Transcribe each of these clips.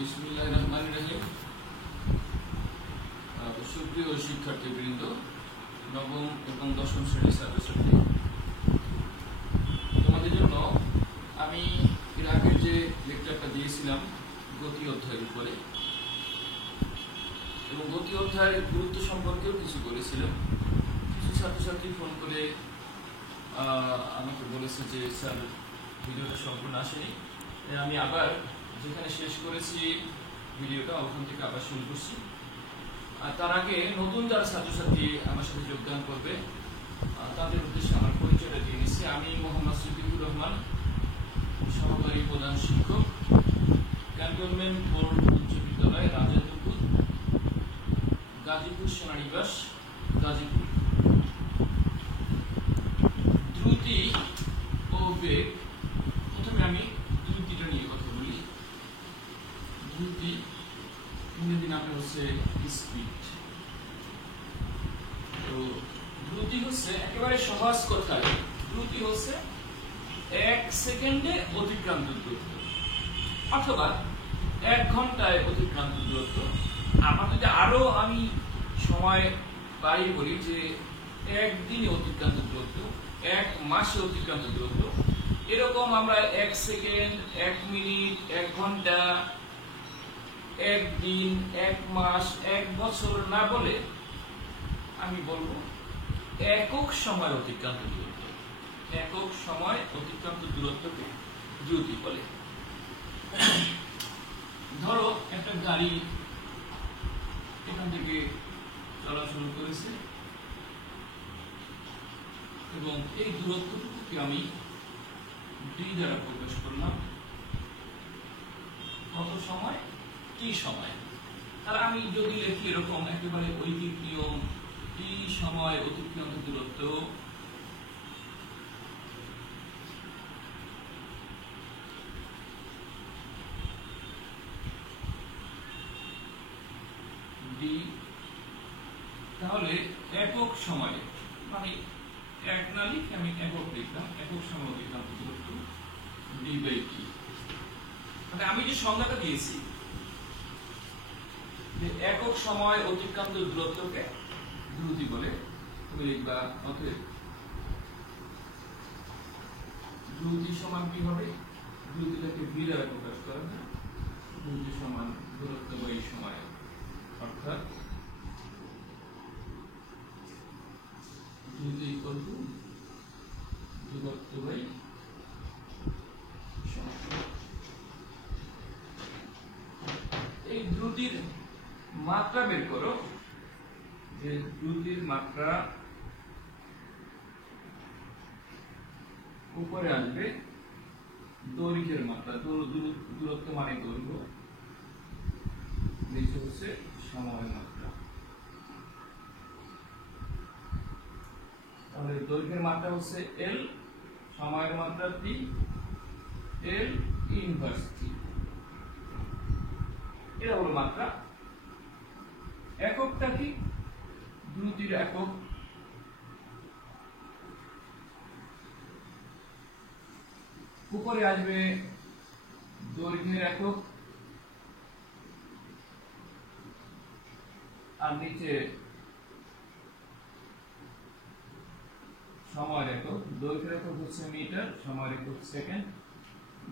বিসমিল্লাহির রহমানির রহিম। সুপ্রিয় শিক্ষার্থীবৃন্দ, নবম এবং দশম শ্রেণীর ছাত্রছাত্রী, তোমাদের জন্য আমি এর আগের যে লেকচারটা দিয়েছিলাম গতি অধ্যায়ের উপরে, এবং গতি অধ্যায়ের গুরুত্ব সম্পর্কেও কিছু বলেছিলাম। কিছু ছাত্রছাত্রী ফোন করে আমাকে বলেছে যে স্যার, ভিডিওটা সম্পূর্ণ আসেনি। আমি আবার যেখানে শেষ করেছি ভিডিওটা ওখান থেকে আবার শুরু করছি। আর তার আগে নতুন যারা ছাত্রছাত্রী আমার সাথে যোগদান করবে তাদের উদ্দেশ্যে আমার পরিচয়টা দিয়ে নিচ্ছি। আমি মোহাম্মদ সিদ্দিকুর রহমান, সহকারী প্রধান শিক্ষক, ক্যান্টনমেন্ট বোর্ড উচ্চ বিদ্যালয়, রাজেন্দ্রপুর, গাজীপুর সেনানিবাস, গাজীপুর। দ্রুতি ও বেগ, প্রথমে আমি দ্রুতিটা নিয়ে কথা বলি। দ্রুতি ইংরেজি নামটা হচ্ছে স্পিড। তো দ্রুতি হচ্ছে একেবারে সহজ কথায়, দ্রুতি হচ্ছে 1 সেকেন্ডে অতিক্রান্ত দূরত্ব অথবা 1 ঘন্টায় অতিক্রান্ত দূরত্ব। আমার যদি আরো আমি সময় বাড়িয়ে বলি যে 1 দিনে অতিক্রান্ত দূরত্ব, 1 মাসে অতিক্রান্ত দূরত্ব, এরকম আমরা 1 সেকেন্ড, 1 মিনিট, 1 ঘন্টা, 1 দিন, 1 মাস, 1 বছর না বলে আমি বলবো একক সময় অতিক্রান্ত দূরত্ব। একক সময় অতিক্রান্ত দূরত্বকে দ্রুতি বলে। ধরো একটা গাড়ি এখান থেকে চলাচল করেছে এবং এই দূরত্বটুকুকে আমি d দ্বারা প্রকাশ করলাম। কত সময়? t সময়। তাহলে আমি যদি লিখি এরকম একেবারে ঐকিক নিয়ম, t সময় অতিক্রান্ত দূরত্ব d, তাহলে একক সময়ে মানে এক না লিখে আমি একক লিখলাম, একক সময় অতিক্রান্ত দূরত্ব d/t। মানে আমি যে সংজ্ঞাটা দিয়েছি যে একক সময় অতিক্রান্ত দূরত্বকে দ্রুতি বলে, তুমি লিখবা অতএব দ্রুতি সমান কি হবে? দ্রুতিটাকে v দ্বারা প্রকাশ করা হয়। দ্রুতি সমান দূরত্ব বাই সময়, অর্থাৎ দ্রুতি ইকুয়াল টু দূরত্ব বাই সময়। এই দ্রুতির মাত্রা বের করো, যে দ্রুতির মাত্রা উপরে আসবে দৈর্ঘ্যের মাত্রা, দূরত্ব মানে দৈর্ঘ্য, নিচে হচ্ছে সময়ের মাত্রা। তাহলে দৈর্ঘ্যের মাত্রা হচ্ছে l, সময়ের মাত্রা t, l ইনভার্স t। এটা হলো মাত্রা। এককটা কি? দ্রুতির একক উপরে আসবে দৈর্ঘ্যের একক আর নিচে সময়ের একক। দৈর্ঘ্যের একক হচ্ছে মিটার, সময়ের একক সেকেন্ড,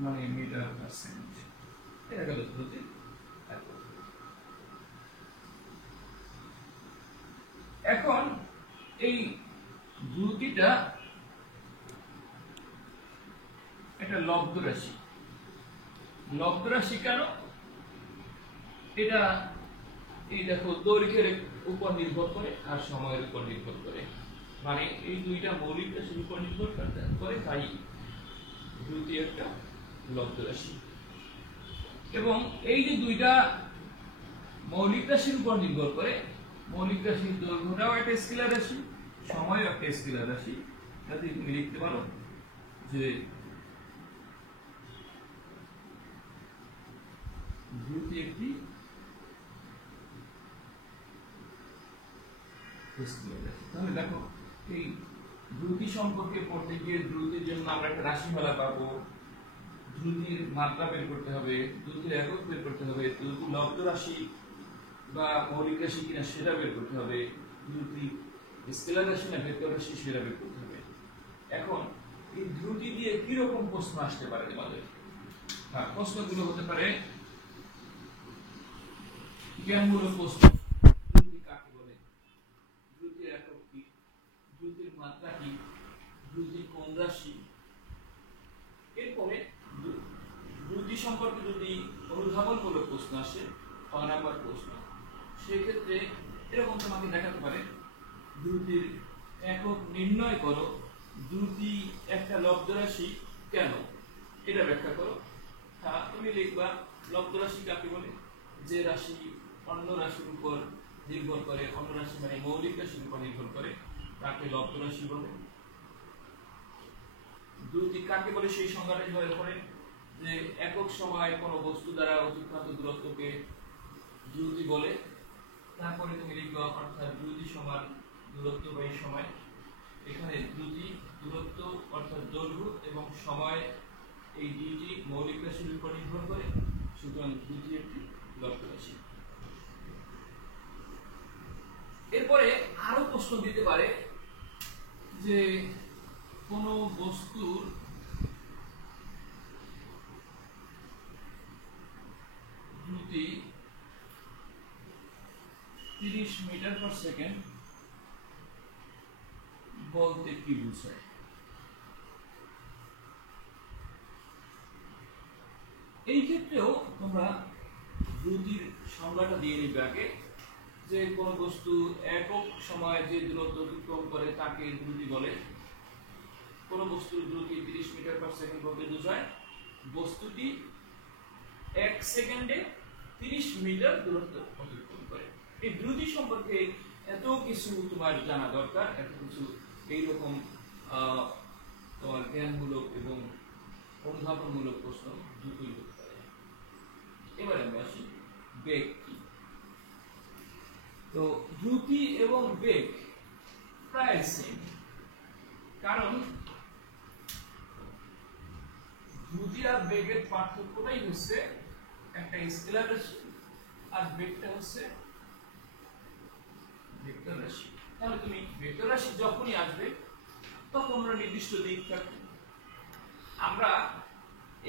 মানে মিটার পার সেকেন্ড। এটা গেল দ্রুতির একক। এখন এই দ্রুতিটা একটা লব্ধ রাশি। লব্ধ রাশি কেন? এটা এই দেখো দৈর্ঘ্যের উপর নির্ভর করে আর সময়ের উপর নির্ভর করে, মানে এই দুইটা মৌলিক রাশির উপর নির্ভর করে, তাই দ্রুতি একটা লব্ধ রাশি। এবং এই যে দুইটা মৌলিক রাশির উপর নির্ভর করে, মৌলিক রাশির দৈর্ঘ্যটাও একটা স্কেলার রাশি, সময়ও একটা স্কেলার রাশি। যাতে তুমি লিখতে পারো যে দ্রুতি একটি স্কেলার রাশি। তাহলে দেখো এই দ্রুতি সম্পর্কে পড়তে গিয়ে দ্রুতির জন্য আমরা একটা রাশিমালা পাবো, দ্রুতির মাত্রা বের করতে হবে, দ্রুতির একক বের করতে হবে, দ্রুতি লব্ধ রাশি বা মৌলিক রাশি কিনা সেটা বের করতে হবে, দ্রুতি স্কেলার রাশি না ভেক্টর রাশি সেটা বের করতে হবে। এখন এই দ্রুতি দিয়ে কি রকম প্রশ্ন আসতে পারে তোমাদের? হ্যাঁ, প্রশ্নগুলো হতে পারে জ্ঞানমূলক প্রশ্ন। দ্রুতি কাকে বলে? দ্রুতির একক কি? দ্রুতির মাত্রা কি? দ্রুতি কোন রাশি? এরপরে দ্রুতি সম্পর্কে যদি অনুধাবনমূলক প্রশ্ন আসে, 6 নাম্বার প্রশ্ন, সেক্ষেত্রে এরকম তোমাকে দেখাতে পারে দ্রুতির একক নির্ণয় করো, দ্রুতি একটা লব্ধ রাশি কেন, এটা ব্যাখ্যা করো। হ্যাঁ, তুমি লিখবা লব্ধ রাশি কাকে বলে? যে রাশি অন্য রাশির উপর নির্ভর করে, অন্য রাশি মানে মৌলিক রাশির উপর নির্ভর করে, তাকে লব্ধ রাশি বলে। দ্রুতি কাকে বলে সেই সংজ্ঞাটা হয়ে পড়ে যে একক সময় কোনো বস্তু দ্বারা অতিক্রান্ত দূরত্বকে দ্রুতি বলে। তারপরে তুমি লিখবা অর্থাৎ দ্রুতি সমান দূরত্ব বাই সময়। এখানে দ্রুতি, দূরত্ব অর্থাৎ দৈর্ঘ্য এবং সময় এই দুইটি মৌলিক রাশির উপর নির্ভর করে, সুতরাং দ্রুতি একটি লব্ধ রাশি। এরপরে আরো প্রশ্ন দিতে পারে যে কোনো বস্তুর দ্রুতি 30 মিটার পার সেকেন্ড বলতে কি বোঝায়? এই ক্ষেত্রেও তোমরা দ্রুতির সংজ্ঞাটা দিয়ে নিবে আগে, যে কোনো বস্তু একক সময়ে যে দূরত্ব অতিক্রম করে তাকে দ্রুতি বলে। কোনো বস্তুর দ্রুতি 30 মিটার পার সেকেন্ড বলতে বোঝায় বস্তুটি 1 সেকেন্ডে 30 মিটার দূরত্ব অতিক্রম করে। এই দ্রুতি সম্পর্কে এত কিছু তোমার জানা দরকার, এত কিছু এইরকম তোমার জ্ঞানমূলক এবং অনুধাবনমূলক প্রশ্ন দুটোই হতে পারে। এবারে আমরা আসি বেগ কি। তো দ্রুতি এবং বেগ প্রায় সেম, কারণ দ্রুতি আর বেগের পার্থক্যটাই হচ্ছে একটা স্কেলার রাশি আর বেগটা হচ্ছে ভেক্টর রাশি। তাহলে তুমি ভেক্টর রাশি যখনই আসবে তখন আমরা নির্দিষ্ট দিক থাকবে। আমরা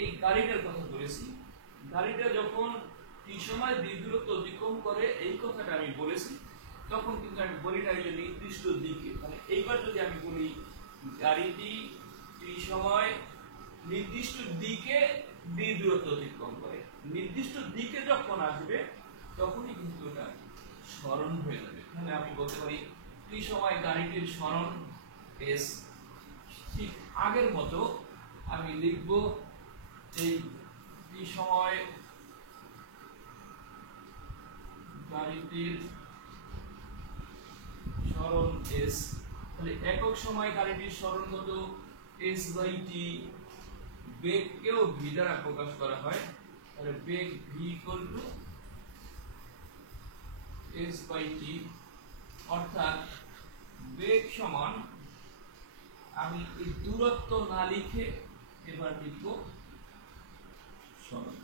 এই গাড়িটার কথা বলেছি, গাড়িটা যখন এই সময় দূরত্ব অতিক্রম করে এই কথাটা আমি বলেছি, তখন কিন্তু আমি বলি না যে নির্দিষ্ট দিকে। মানে এইবার যদি আমি বলি গাড়িটি এই সময় নির্দিষ্ট দিকে দূরত্ব অতিক্রম করে, নির্দিষ্ট দিকে যখন আসবে তখনই কিন্তু এটা সরণ হয়ে যাবে। তাহলে আমি বলতে পারি এই সময় গাড়িটির সরণ এস। ঠিক আগের মতো আমি লিখব এই সময় গাড়িটির সরণ এস। তাহলে একক সময় গাড়িটির সরণ কত? S by T. বেগকেও ভি দ্বারা প্রকাশ করা হয়, তাহলে বেগ V equal to S by T. অর্থাৎ বেগ সমান, আমি এই দূরত্ব না লিখে এবার লিখব সরণ।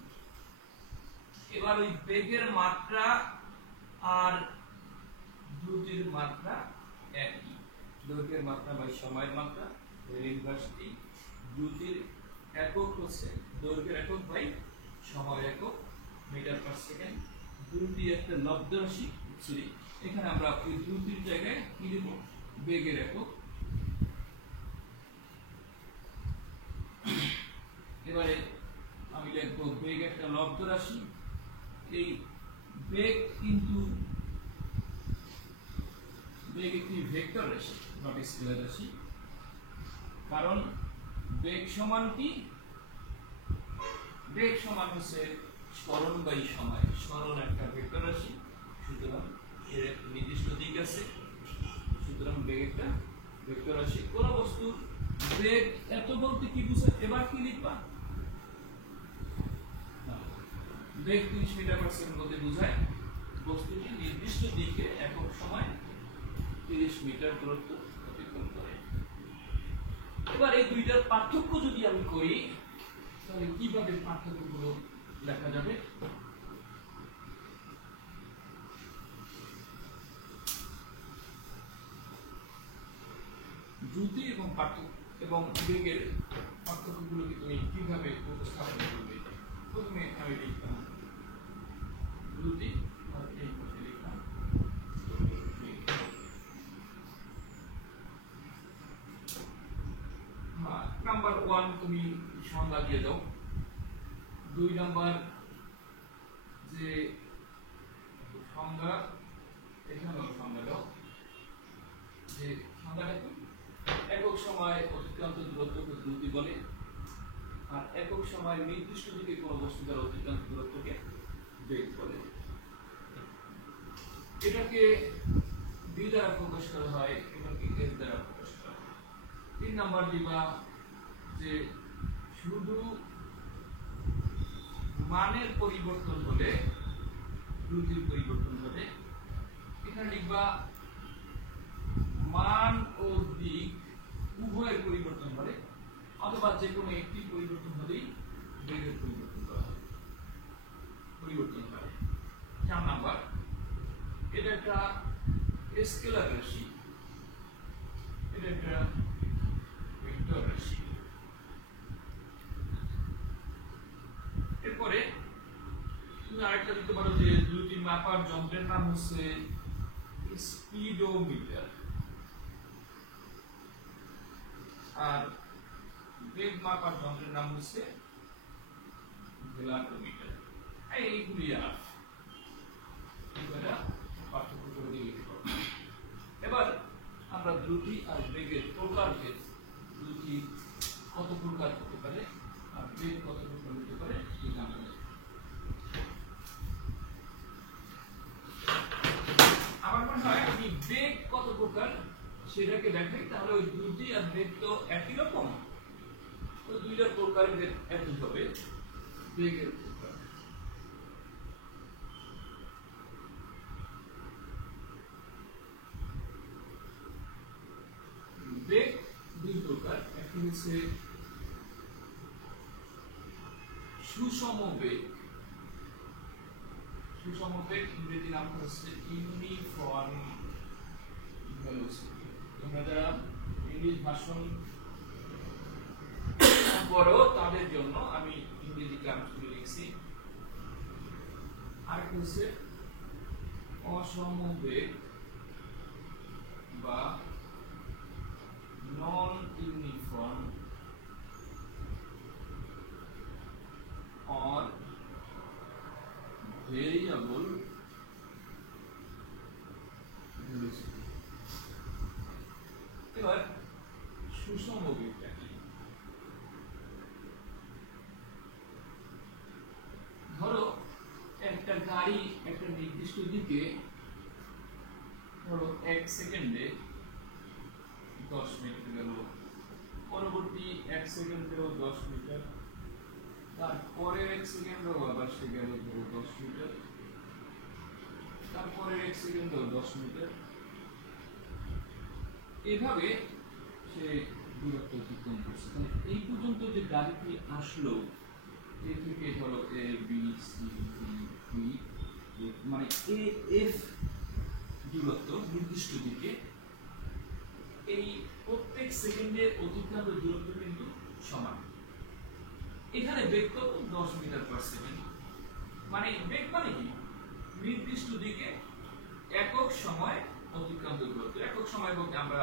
এবার ওই বেগের মাত্রা আর দ্রুতির মাত্রা একই, দৈর্ঘ্যের মাত্রা বাই সময়ের মাত্রা ইনভার্সটি। দ্রুতির একক হচ্ছে দৈর্ঘ্যের একক বাই সময়ের একক, মিটার পার সেকেন্ড। দ্রুতি একটা লব্ধ রাশি, সরি এখানে আমরা ওই দ্রুতির জায়গায় কি লিখব? বেগের একক। এবারে আমি লিখব বেগ একটা লব্ধ রাশি। এই বেগ কিন্তু বেগ একটি ভেক্টর রাশি, নট স্কেলার রাশি। কারণ বেগ সমান কি? বেগ সমান হচ্ছে সরণ বাই সময়। সরণ একটা ভেক্টর রাশি, সুতরাং এর একটা নির্দিষ্ট দিক আছে, সুতরাং বেগ একটা ভেক্টর রাশি। কোন বস্তুর বেগ এত বলতে কি বুঝায়? এবার কি লিখবা? বেগ 30 মিটার পার সেকেন্ড বলতে বোঝায় বস্তুটি নির্দিষ্ট দিকে একক সময় 30 মিটার দূরত্ব অতিক্রম করে। এবার এই দুইটার পার্থক্য যদি আমি করি, তাহলে কিভাবে পার্থক্যগুলো লেখা যাবে? দ্রুতি এবং বেগের পার্থক্যগুলোকে তুমি কিভাবে উপস্থাপন করবে? প্রথমে আমি লিখতাম দ্রুতি আর এই পাশে লিখলাম নাম্বার 1 তুমি সংজ্ঞা দিয়ে দাও। 2 নাম্বার যে সংজ্ঞা, এখানেও সংজ্ঞা দাও যে সংজ্ঞাটা কি? একক সময় অতিক্রান্ত দূরত্বকে দ্রুতি বলে, আর একক সময় নির্দিষ্ট দিকে কোনো বস্তু দ্বারা অতিক্রান্ত দূরত্বকে বেগ বলে। এটাকে b দ্বারা প্রকাশ করা হয়, এটাকে s দ্বারা প্রকাশ করা হয়। 3 নাম্বার দিবা যে শুধু মানের পরিবর্তন হলে দ্রুতির পরিবর্তন হবে। এখানে লিখবা মান ও দিক উভয়ের পরিবর্তন হলে অথবা যে কোনো একটি পরিবর্তন হলেই বেগের পরিবর্তন হয়। 4 নাম্বার এটা একটা স্কেলার রাশি, এটা একটা ভেক্টর রাশি। এরপরে তুমি আরেকটা দিতে পারো যে দ্রুতি মাপার যন্ত্রের নাম হচ্ছে স্পিডোমিটার, আর বেগ মাপার যন্ত্রের নাম হচ্ছে ভেলোমিটার। এইগুলি পার্থক্য করে দিয়ে লিখতে পারবো। এবার আমরা দ্রুতি আর বেগের প্রকারভেদ, দ্রুতি কত প্রকার হতে পারে আর বেগ কত প্রকার হতে পারে জানা যায়। আমার মনে হয় আমি বেগ কত প্রকার সেটাকে দেখাই, তাহলে ওই দ্রুতি আর বেগ তো একই রকম, তো দুইটা প্রকারের একই হবে। বেগের প্রকার বেগ দুই প্রকার, একটা হচ্ছে সুষম বেগ। সুষম বেগ ইংরেজি নাম হচ্ছে ইউনিফর্ম ভেলোসিটি। তোমরা যারা ইংলিশ ভাষণ পড়ো তাদের জন্য আমি ইংরেজি টার্মসগুলো লিখছি। আরেকটা হচ্ছে অসম বেগ বা নন ইউনিফর্ম or variable velocity। এবার সুষম বেগটা কি? ধরো একটা গাড়ি একটা নির্দিষ্ট দিকে ধরো 1 সেকেন্ডে 10 মিটার গেল, পরবর্তী 1 সেকেন্ডেও 10 মিটার, তারপরের 1 সেকেন্ডেও আবার সে গেল 10 মিটার, তারপরের 1 সেকেন্ডেও 10 মিটার, এভাবে সে দূরত্ব অতিক্রম করছে। তাহলে এই পর্যন্ত যে গাড়িটি আসলো, এ থেকে ধরো A B C D E, মানে এ এফ দূরত্ব নির্দিষ্ট দিকে, এই প্রত্যেক সেকেন্ডে অতিক্রান্ত দূরত্ব কিন্তু সমান। এখানে বেগ কত? 10 মিটার পার সেকেন্ড। মানে বেগ মানে কি? নির্দিষ্ট দিকে একক সময় অতিক্রান্ত দূরত্ব। একক সময় বলতে আমরা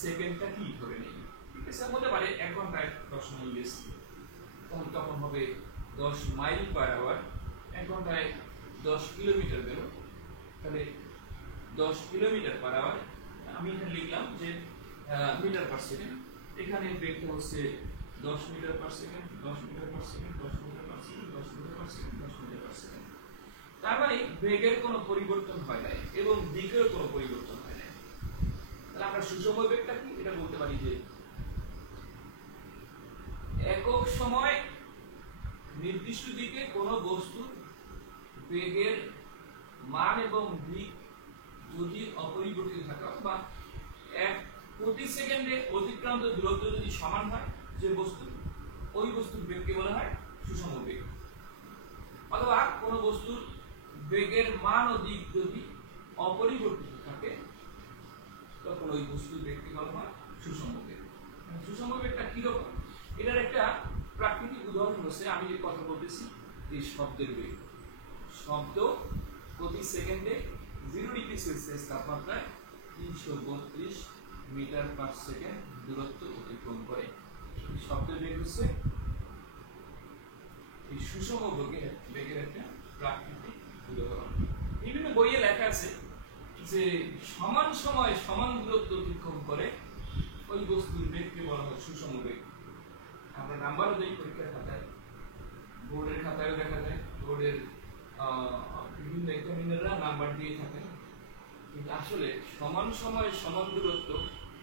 সেকেন্ডটা কি ধরে নিই, ঠিক আছে? বলতে পারে 1 ঘন্টায় 10 মাইল গেছে, তখন তখন হবে 10 মাইল পার আওয়ার। 1 ঘন্টায় 10 কিলোমিটার গেল, তাহলে 10 কিলোমিটার পার আওয়ার। আমি এখানে লিখলাম যে মিটার পার সেকেন্ড। এখানে বেগটা হচ্ছে 10 metre per second, 10 metre per second, 10 metre per second, 10 metre per second, 10 metre per second. তার মানে বেগের কোনো পরিবর্তন হয় নাই এবং দিকের কোনো পরিবর্তন হয় নাই। তাহলে আমরা সুষম বেগটা কি এটা বলতে পারি যে একক সময় নির্দিষ্ট দিকে কোনো বস্তুর বেগের মান এবং দিক যদি অপরিবর্তিত থাকে বা প্রতি সেকেন্ডে অতিক্রান্ত দূরত্ব যদি সমান হয় যে বস্তু, ওই বস্তুর বেগকে বলা হয় সুষম বেগ। অথবা কোনো বস্তুর বেগের মান ও দিক যদি অপরিবর্তিত থাকে তখন ওই বস্তুর বেগকে বলা হয় সুষম বেগ। সুষম বেগটা কিরকম? এটার একটা প্রাকৃতিক উদাহরণ হচ্ছে, আমি যে কথা বলতেছি এই শব্দের বেগ। শব্দ প্রতি সেকেন্ডে 0 ডিগ্রি সেলসিয়াস তাপমাত্রায় 332 মিটার পার সেকেন্ড দূরত্ব অতিক্রম করে। শব্দের বেগ হচ্ছে এই সুষম বেগের একটা প্রাকৃতিক উদাহরণ। বিভিন্ন বইয়ে লেখা আছে যে সমান সময় সমান দূরত্ব অতিক্রম করে ওই বস্তুর বেগকে বলা হয় সুষম বেগ। আমরা নাম্বারও দেই পরীক্ষার খাতায়, বোর্ডের খাতায়ও দেখা যায়, বোর্ডের বিভিন্ন এক্সামিনাররা নাম্বার দিয়ে থাকেন, কিন্তু আসলে সমান সময় সমান দূরত্ব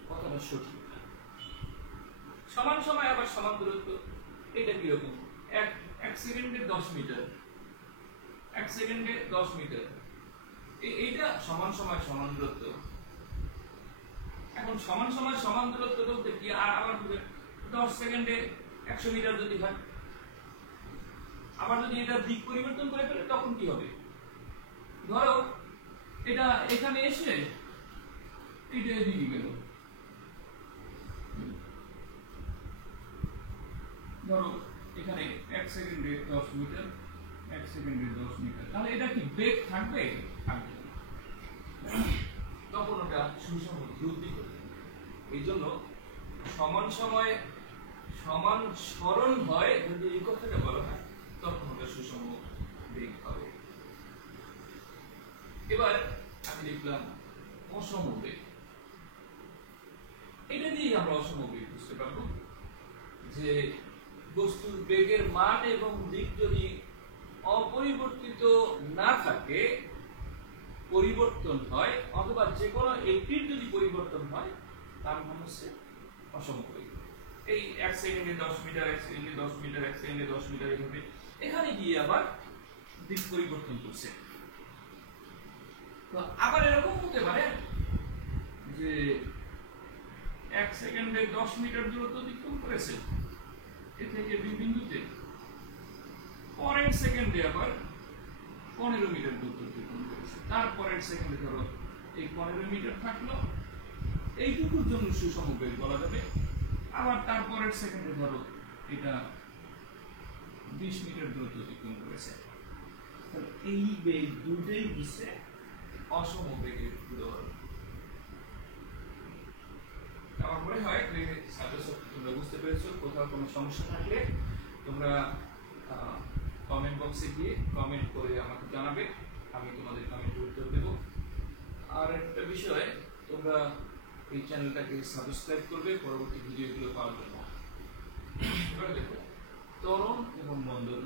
কথাটা সঠিক না। সমান সময় আবার সমান দূরত্ব এটা কিরকম? এক সেকেন্ডে 10 মিটার, 1 সেকেন্ডে 10 মিটার, এইটা সমান সময় সমান দূরত্ব। এখন সমান সময় সমান দূরত্ব বলতে কি? আর আবার 10 সেকেন্ডে 100 মিটার যদি হয়, আবার যদি এটা দিক পরিবর্তন করে ফেলে তখন কি হবে? ধরো এটা এখানে এসে এটা এদিকে গেল, ধরো এখানে 1 সেকেন্ডে 10 মিটার, 1 সেকেন্ডে 10 মিটার, তাহলে এটা কি বেগ থাকবে? থাকবে না, তখন ওটা সুষম দ্রুতি করবে। এই জন্য সমান সময়ে সমান সরণ হয় যদি এই কথাটা বলা হয় তখন ওটা সুষম বেগ হবে। এবার আমি লিখলাম অসম বেগ। এটা দিয়ে আমরা অসম বেগ বুঝতে পারবো যে বস্তুর বেগের মান এবং দিক যদি অপরিবর্তিত না থাকে, পরিবর্তন হয়, অথবা যে কোনো একটির যদি পরিবর্তন হয় তার নাম হচ্ছে অসম বেগ। এই 1 সেকেন্ডে 10 মিটার, 1 সেকেন্ডে 10 মিটার, 1 সেকেন্ডে 10 মিটার, এইভাবে এখানে গিয়ে আবার দিক পরিবর্তন করছে। তো আবার এরকম হতে পারে যে 1 সেকেন্ডে 10 মিটার দূরত্ব অতিক্রম করেছে এ থেকে বি বিন্দুতে, পরের সেকেন্ডে আবার 15 মিটার দূরত্ব অতিক্রম করেছে, তারপরের সেকেন্ডে ধরো এই 15 মিটার থাকলো, এইটুকুর জন্য সুষম বেগ বলা যাবে। আবার তারপরের সেকেন্ডে ধরো এটা 20 মিটার দূরত্ব অতিক্রম করেছে, এই বেগ দুটোই হচ্ছে অসম বেগের উদাহরণ। আমার মনে হয় যে ছাত্রছাত্রী তোমরা বুঝতে পেরেছো। কোথাও কোনো সমস্যা থাকলে তোমরা কমেন্ট বক্সে গিয়ে কমেন্ট করে আমাকে জানাবে, আমি তোমাদের কমেন্টের উত্তর দেব। আর একটা বিষয়, তোমরা এই চ্যানেলটাকে সাবস্ক্রাইব করবে পরবর্তী ভিডিওগুলো পাওয়ার জন্য। এবার দেখো ত্বরণ এবং মন্দন।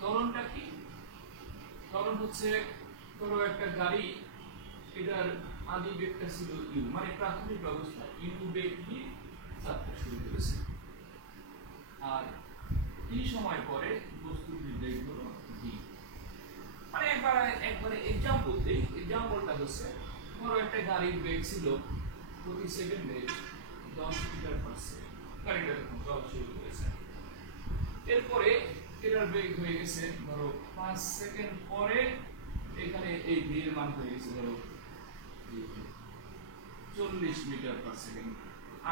ত্বরণটা কি? ত্বরণ হচ্ছে ধরো একটা গাড়ি, এটার আদি বেগটা ছিল ইউ, মানে প্রাথমিক অবস্থা ইউ বেগ দিয়ে যাত্রা শুরু করেছে, আর এই সময় পরে বস্তুর বেগ হলো ভি। মানে একবারে এক্সাম্পল দেই, এক্সাম্পলটা হচ্ছে ধরো একটা গাড়ির বেগ ছিল প্রতি সেকেন্ডে 10 মিটার পার সেকেন্ড, গাড়িটা যখন চলা শুরু করেছে, এরপরে এটার বেগ হয়ে গেছে ধরো 5 সেকেন্ড পরে এখানে এই ভি এর মান হয়ে গেছে ধরো 40 মিটার পার সেকেন্ড।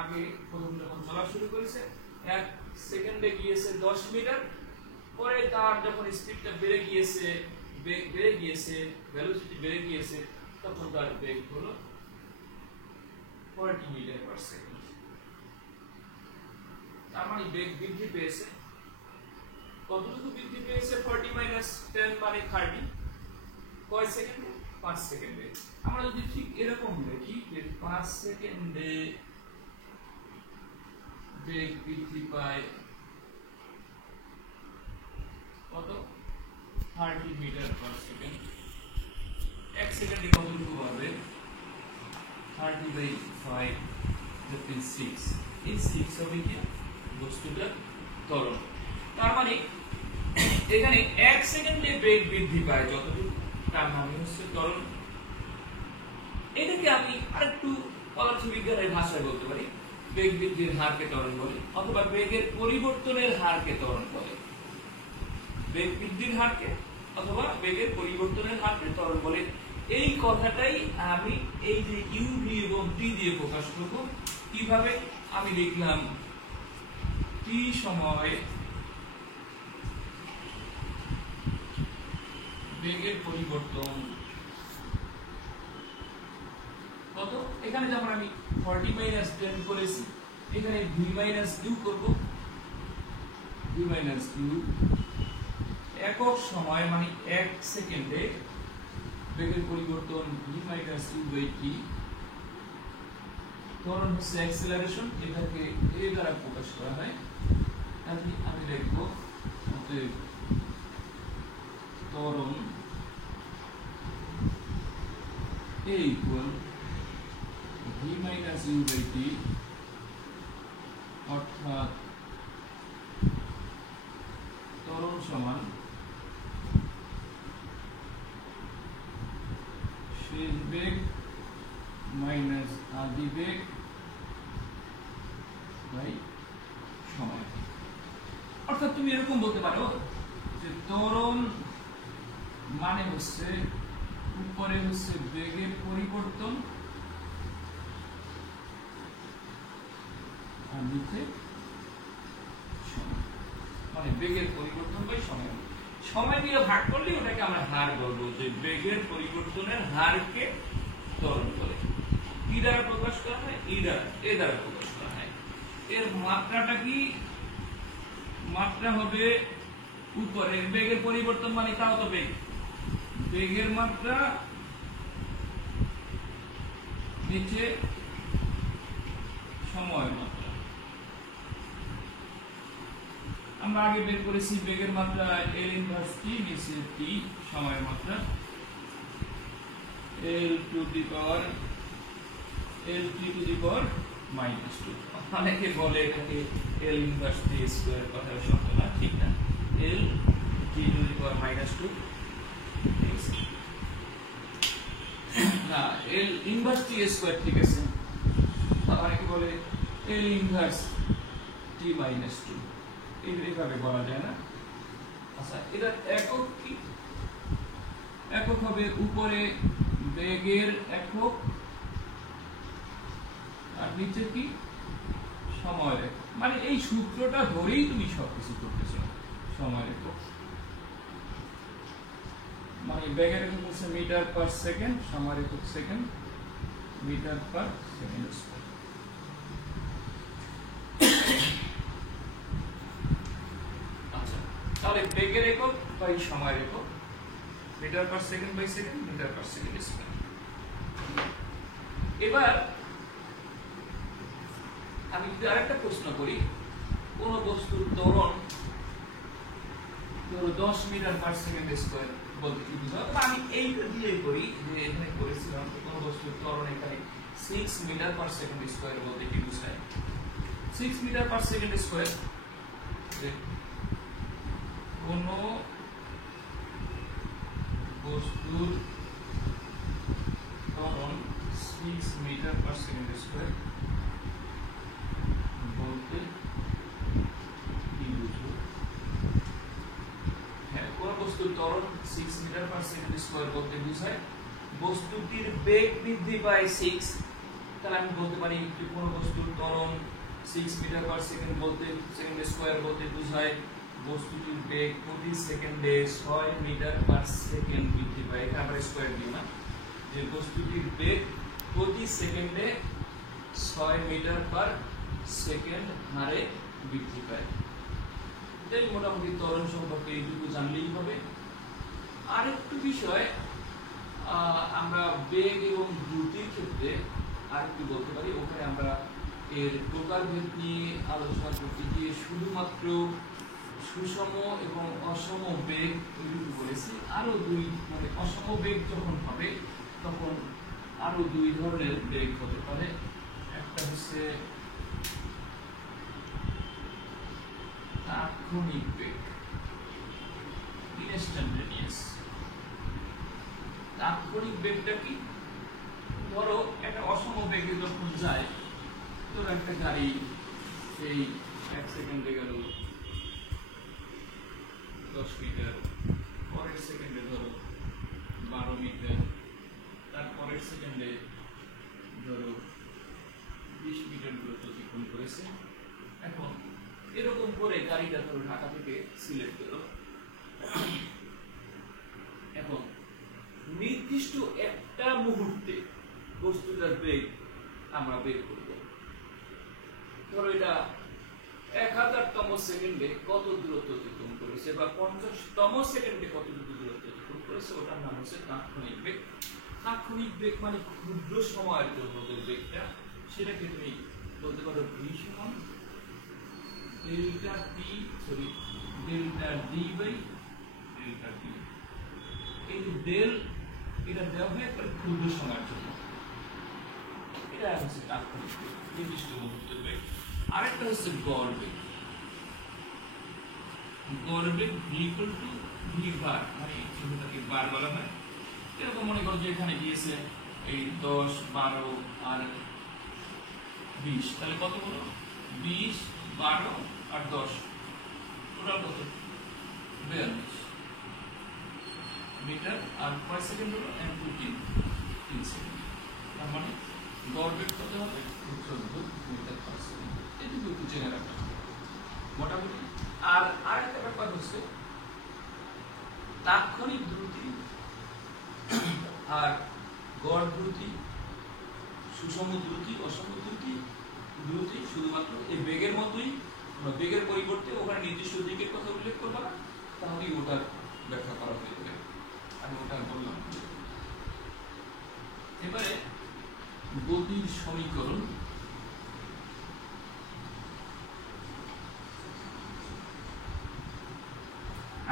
আগে প্রথম যখন চলা শুরু করেছে 1 সেকেন্ডে গিয়েছে 10 মিটার, পরে তার যখন স্পিডটা বেড়ে গিয়েছে, বেগ বেড়ে গিয়েছে, ভেলোসিটি বেড়ে গিয়েছে, তখন তার বেগ হলো 40 মিটার পার সেকেন্ড। তার মানে বেগ বৃদ্ধি পেয়েছে। কতটুকু বৃদ্ধি পেয়েছে? 40 মাইনাস 10 মানে 30। কয় সেকেন্ডে? 5 সেকেন্ডে। আমরা যদি ঠিক এরকম লিখি যে 5 সেকেন্ডে বেগ বৃদ্ধি পায় কত? 30 মিটার পার সেকেন্ড। 1 সেকেন্ডে কতটুকু হবে 30/5 that means 6 এই 6 হবে কি বস্তুটা ত্বরণ তার মানে এখানে 1 সেকেন্ডে বেগ বৃদ্ধি পায় যতটুকু তার নাম হচ্ছে ত্বরণ এটাকে আমি আরেকটু পদার্থবিজ্ঞানের ভাষায় বলতে পারি বেগ বৃদ্ধির হারকে ত্বরণ বলে অথবা বেগের পরিবর্তনের হারকে ত্বরণ বলে বেগ বৃদ্ধির হারকে অথবা বেগের পরিবর্তনের হারকে ত্বরণ বলে এই কথাটাই আমি এই যে u v এবং t দিয়ে প্রকাশ করব কিভাবে আমি লিখলাম t সময় বেগের পরিবর্তন কত এখানে যখন আমি 40 মাইনাস 10 করেছি এখানে v মাইনাস q করব v মাইনাস q একক সময় মানে 1 সেকেন্ডে বেগের পরিবর্তন v minus q by t ত্বরণ হচ্ছে অ্যাক্সিলারেশন এটাকে a দ্বারা প্রকাশ করা হয় তাহলে আমি লিখব অতএব ত্বরণ a equal v minus u by t অর্থাৎ ত্বরণ সমান শেষ বেগ মাইনাস আদি বেগ বাই সময় অর্থাৎ তুমি এরকম বলতে পারো যে ত্বরণ মানে হচ্ছে উপরে হচ্ছে বেগের পরিবর্তন আর নিচে সময় মানে বেগের পরিবর্তন বাই সময় সময় দিয়ে ভাগ করলে ওটাকে আমরা হার বলবো যে বেগের পরিবর্তনের হারকে ত্বরণ বলে কি দ্বারা প্রকাশ করা হয় এ দ্বারা প্রকাশ করা হয় এর মাত্রাটা কি মাত্রা হবে উপরে বেগের পরিবর্তন মানে তাও তো বেগের মাত্রা নিচে সময়ের মাত্রা আমরা আগে বের করেছি বেগের মাত্রা L ইনভার্স t নিচে t সময়ের মাত্রা L to the power L t to the power minus 2 অনেকে বলে এটাকে L ইনভার্স t স্কয়ার কথা সত্য না ঠিক না L t to the power minus 2 না L ইনভার্স t স্কয়ার ঠিক আছে অনেকে বলে L ইনভার্স t মাইনাস 2 এইভাবে বলা যায় না আচ্ছা এটা একক কি একক হবে উপরে বেগের একক আর নিচে কি সময়ের একক মানে এই সূত্রটা ধরেই তুমি সবকিছু করতেছো সময়ের একক মানে বেগের একক হচ্ছে মিটার পার সেকেন্ড সময়ের একক second metre per second square তাহলে বেগের একক বাই সময়ের একক metre per second by second metre per second square এবার আমি যদি আরেকটা প্রশ্ন করি কোন বস্তুর ত্বরণ ধরো 10 মিটার পার সেকেন্ড স্কয়ার বলতে কি বোঝায় আমি এইটা দিয়ে করি যে এখানে করেছিলাম কোন বস্তুর ত্বরণ এখানে 6 মিটার পার সেকেন্ড স্কয়ার বলতে কি বোঝায় 6 মিটার পার সেকেন্ড স্কয়ার কোন বস্তুর ত্বরণ 6 মিটার পার সেকেন্ড স্কয়ার বলতে কি বুঝো হ্যাঁ কোন বস্তুর ত্বরণ 6 মিটার পার সেকেন্ড স্কয়ার বলতে বোঝায় বস্তুটির বেগ বৃদ্ধি পায় 6 তাহলে আমি বলতে পারি যে কোন বস্তুর ত্বরণ 6 মিটার পার সেকেন্ড বলতে সেকেন্ড স্কয়ার বলতে বোঝায় বস্তুটির বেগ প্রতি সেকেন্ডে 6 মিটার পার সেকেন্ড বৃদ্ধি পায় এটা আমরা স্কয়ার দিই না যে বস্তুটির বেগ প্রতি সেকেন্ডে 6 মিটার পার সেকেন্ড হারে বৃদ্ধি পায় এই মোটামুটি ত্বরণ সম্পর্কে এইটুকু জানলেই হবে আরেকটু বিষয় আমরা বেগ এবং দ্রুতির ক্ষেত্রে আরেকটু বলতে পারি ওখানে আমরা এর প্রকারভেদ নিয়ে আলোচনা করতে গিয়ে শুধুমাত্র সুষম এবং অসম বেগ দুটো বলেছি, আরো দুই মানে অসম বেগ যখন হবে তখন আরো দুই ধরনের বেগ হতে পারে। একটা হচ্ছে তাৎক্ষণিক বেগ, ইনস্ট্যান্টেনিয়াস। তাৎক্ষণিক বেগটা কি? ধরো একটা অসম বেগে যখন যায়, তো একটা গাড়ি এই 1 সেকেন্ডে গেল 10 মিটার, পরের সেকেন্ডে ধরো 12 মিটার, তারপরের সেকেন্ডে ধরো 20 মিটার দূরত্ব অতিক্রম করেছে। এখন এরকম করে গাড়িটা ধরো ঢাকা থেকে সিলেট গেল। এখন নির্দিষ্ট একটা মুহূর্তে বস্তুটার বেগ আমরা বের করব। ধরো এটা 1000তম সেকেন্ডে কত দূরত্ব অতিক্রম করেছে বা 50তম সেকেন্ডে কত দূরত্ব অতিক্রম করেছে, ওটার নাম হচ্ছে তাৎক্ষণিক বেগ। তাৎক্ষণিক বেগ মানে ক্ষুদ্র সময়ের জন্য যে বেগটা, সেটাকে তুমি বলতে পারো v সমান delta T delta D by delta T. এই যে ডেল, এটা দেওয়া হয় একটা ক্ষুদ্র সময়ের জন্য, এটা হচ্ছে তাৎক্ষণিক বেগ, নির্দিষ্ট মুহূর্তের বেগ। আরেকটা হচ্ছে গড় বেগ। গড় বেগ v ইকুয়াল টু v বার, মানে চিহ্নটাকে বার বলা হয়। এরকম মনে করো যে এখানে দিয়েছে এই 10, 12 আর 20, তাহলে কত হলো? 20, 12 আর 10, টোটাল কত? 42 মিটার। আর কয় সেকেন্ড হলো? 3 সেকেন্ড। তার মানে গড় বেগ কত হবে? 14 মিটার পার সেকেন্ড। এটুকু একটু জেনে রাখা মোটামুটি। আর আরেকটা ব্যাপার হচ্ছে তাৎক্ষণিক দ্রুতি আর গড় দ্রুতি, সুষম দ্রুতি, অসম দ্রুতি শুধুমাত্র এই বেগের মতোই, বেগের পরিবর্তে ওখানে নির্দিষ্ট দিকের কথা উল্লেখ করবো না, তাহলেই ওটার ব্যাখ্যা করা হয়ে যাবে। আমি ওটা বললাম। এবারে গতির সমীকরণ।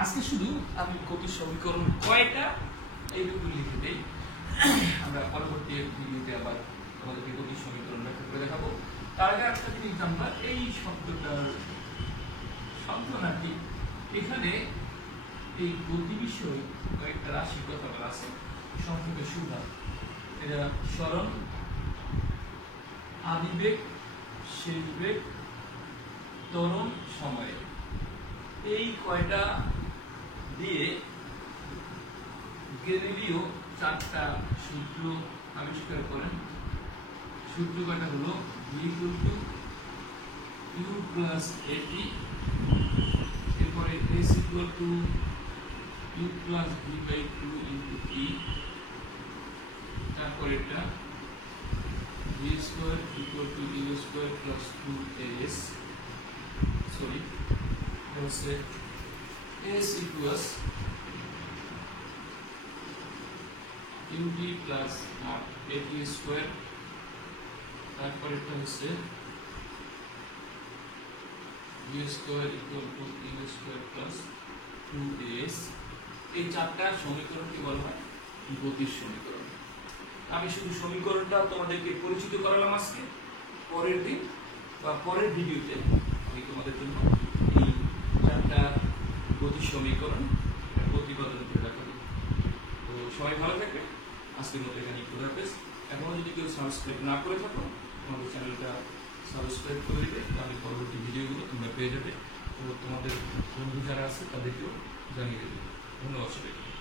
আজকে শুধু আমি গতির সমীকরণ কয়টা এইটুকু লিখে দেই, আমরা পরবর্তী ভিডিওতে আবার আমাদেরকে গতির সমীকরণ ব্যাখ্যা করে দেখাবো। তার আগে একটা জিনিস জানবা, এই শব্দটার শব্দ নাকি এখানে এই গতি বিষয়ে কয়েকটা রাশির কথা বলা আছে, সংক্ষেপে সুধা। এটা স্মরণ, আদিবেগ, শেষ বেগ, ত্বরণ, সময়। এই কয়টা দিয়ে গ্যালিলিও 4টা সূত্র আবিষ্কার করেন। সূত্র কয়টা হলো? v equal to u plus at, এরপরে s equal to u plus v by 2 into e, তারপর এটা v square equal to u square plus 2as, sorry এটা হচ্ছে s equals ut plus at square, তারপর এটা হচ্ছে v square equal to u square plus 2as। এই 4টা সমীকরণকে বলা হয় গতির সমীকরণ। আমি শুধু সমীকরণটা তোমাদেরকে পরিচিত করালাম আজকে। পরের দিন বা পরের ভিডিওতে আমি তোমাদের জন্য এই 4টা গতির সমীকরণ প্রতিপাদন করে দেখাবো। তো সবাই ভালো থাকবে। আজকের মতো এখানে একটু হাফেজ। এখনো যদি কেউ সাবস্ক্রাইব না করে থাকো, আমাদের চ্যানেলটা সাবস্ক্রাইব করে দিবে, তাহলে পরবর্তী ভিডিওগুলো তোমরা পেয়ে যাবে। তো তোমাদের বন্ধু যারা আছে তাদেরকেও জানিয়ে দেবে। ধন্যবাদ সবাইকে।